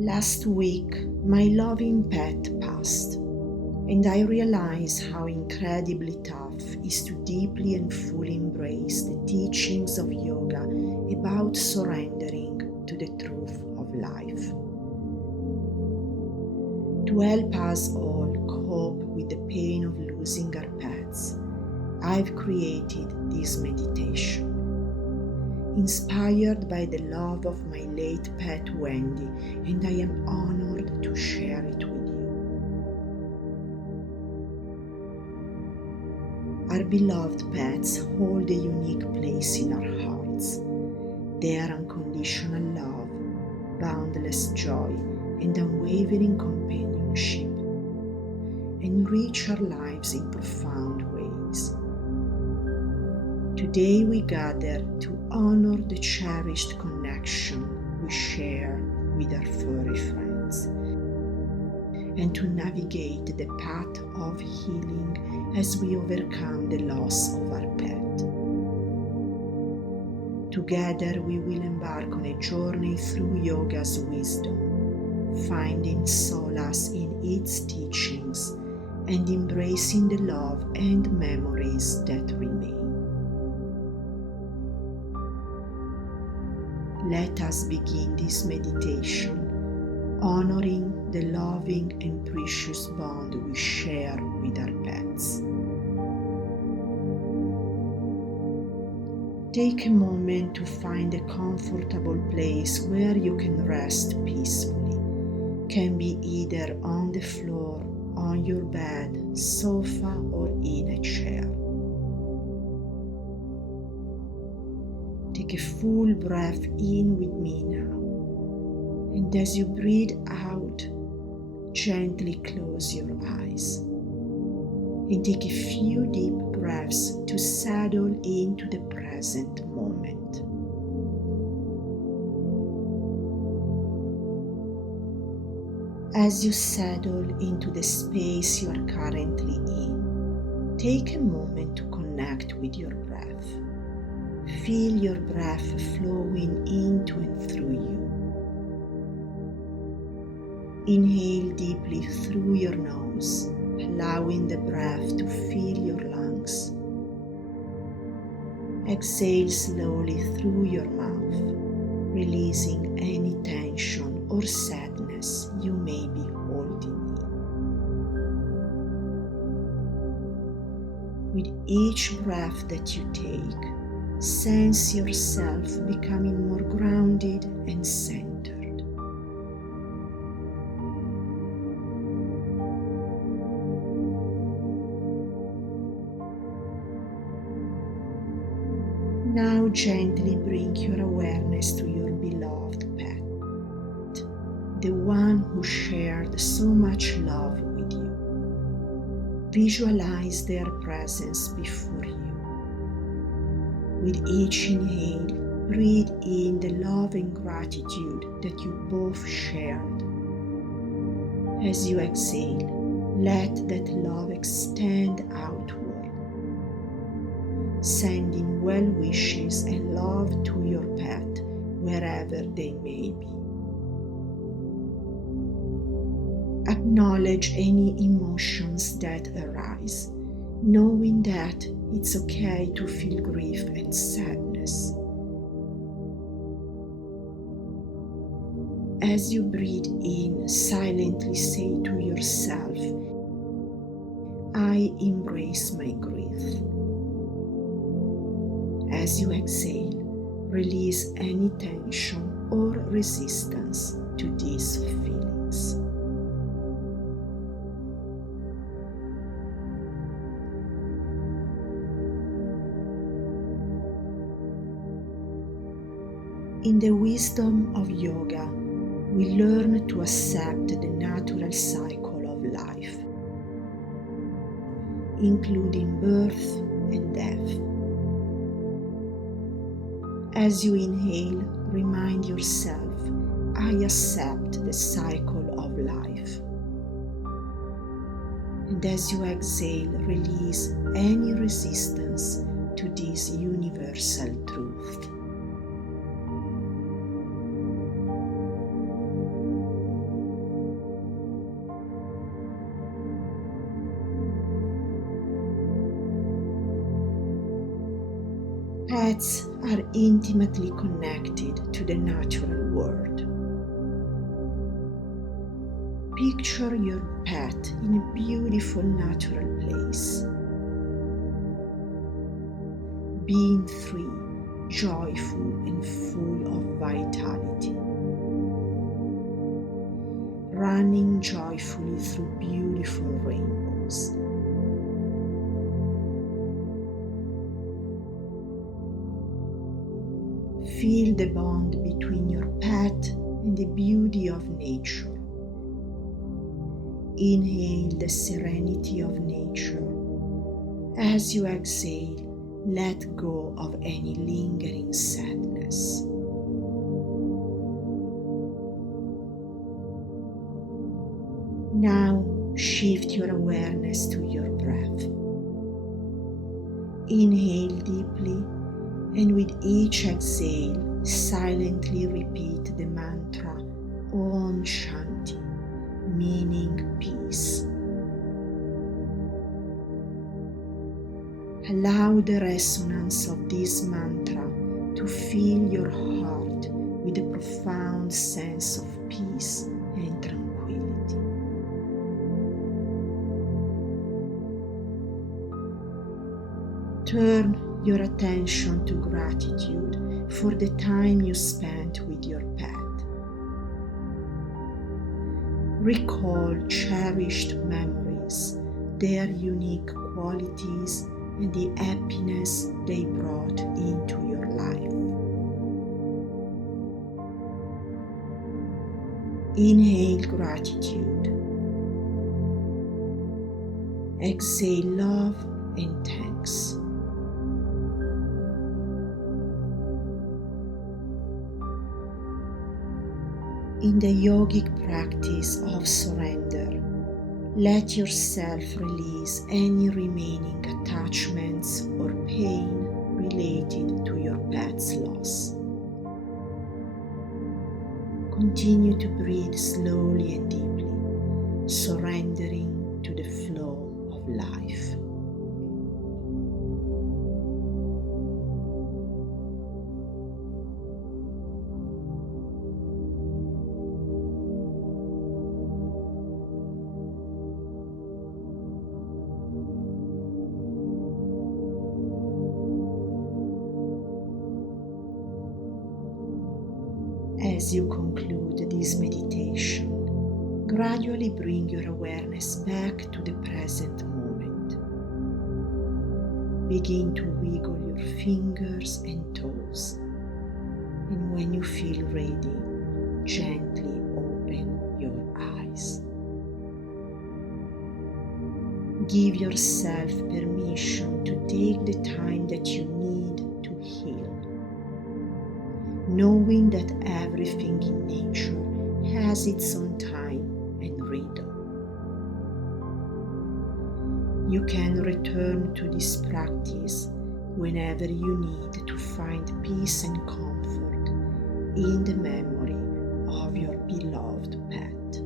Last week, my loving pet passed, and I realized how incredibly tough it is to deeply and fully embrace the teachings of yoga about surrendering to the truth of life. To help us all cope with the pain of losing our pets, I've created this meditation. Inspired by the love of my late pet Wendy, and I am honored to share it with you. Our beloved pets hold a unique place in our hearts. Their unconditional love, boundless joy, and unwavering companionship enrich our lives in profound ways. Today we gather to honor the cherished connection we share with our furry friends and to navigate the path of healing as we overcome the loss of our pet. Together we will embark on a journey through yoga's wisdom, finding solace in its teachings and embracing the love and memories that remain. Let us begin this meditation, honoring the loving and precious bond we share with our pets. Take a moment to find a comfortable place where you can rest peacefully. Can be either on the floor, on your bed, sofa, or in a chair. Take a full breath in with me now, and as you breathe out, gently close your eyes and take a few deep breaths to settle into the present moment. As you settle into the space you are currently in, take a moment to connect with your breath. Feel your breath flowing into and through you. Inhale deeply through your nose, allowing the breath to fill your lungs. Exhale slowly through your mouth, releasing any tension or sadness you may be holding in. With each breath that you take, sense yourself becoming more grounded and centered. Now gently bring your awareness to your beloved pet, the one who shared so much love with you. Visualize their presence before you. With each inhale, breathe in the love and gratitude that you both shared. As you exhale, let that love extend outward, sending well wishes and love to your pet wherever they may be. Acknowledge any emotions that arise, knowing that it's okay to feel grief and sadness. As you breathe in, silently say to yourself, I embrace my grief. As you exhale, release any tension or resistance to these feelings. In the wisdom of yoga, we learn to accept the natural cycle of life, including birth and death. As you inhale, remind yourself, I accept the cycle of life. And as you exhale, release any resistance to this universal truth. Pets are intimately connected to the natural world. Picture your pet in a beautiful natural place, being free, joyful, and full of vitality, running joyfully through beautiful rainbows. Feel the bond between your pet and the beauty of nature. Inhale the serenity of nature. As you exhale, let go of any lingering sadness. Now shift your awareness to your breath. Inhale deeply, and with each exhale, silently repeat the mantra Om Shanti, meaning peace. Allow the resonance of this mantra to fill your heart with a profound sense of peace and tranquility. Turn your attention to gratitude for the time you spent with your pet. Recall cherished memories, their unique qualities, and the happiness they brought into your life. Inhale gratitude. Exhale love and thanks. In the yogic practice of surrender, let yourself release any remaining attachments or pain related to your pet's loss. Continue to breathe slowly and deeply, surrendering to the flow of life. As you conclude this meditation, gradually bring your awareness back to the present moment. Begin to wiggle your fingers and toes, and when you feel ready, gently open your eyes. Give yourself permission to take the time that you need to heal, knowing that everything in nature has its own time and rhythm. You can return to this practice whenever you need to find peace and comfort in the memory of your beloved pet.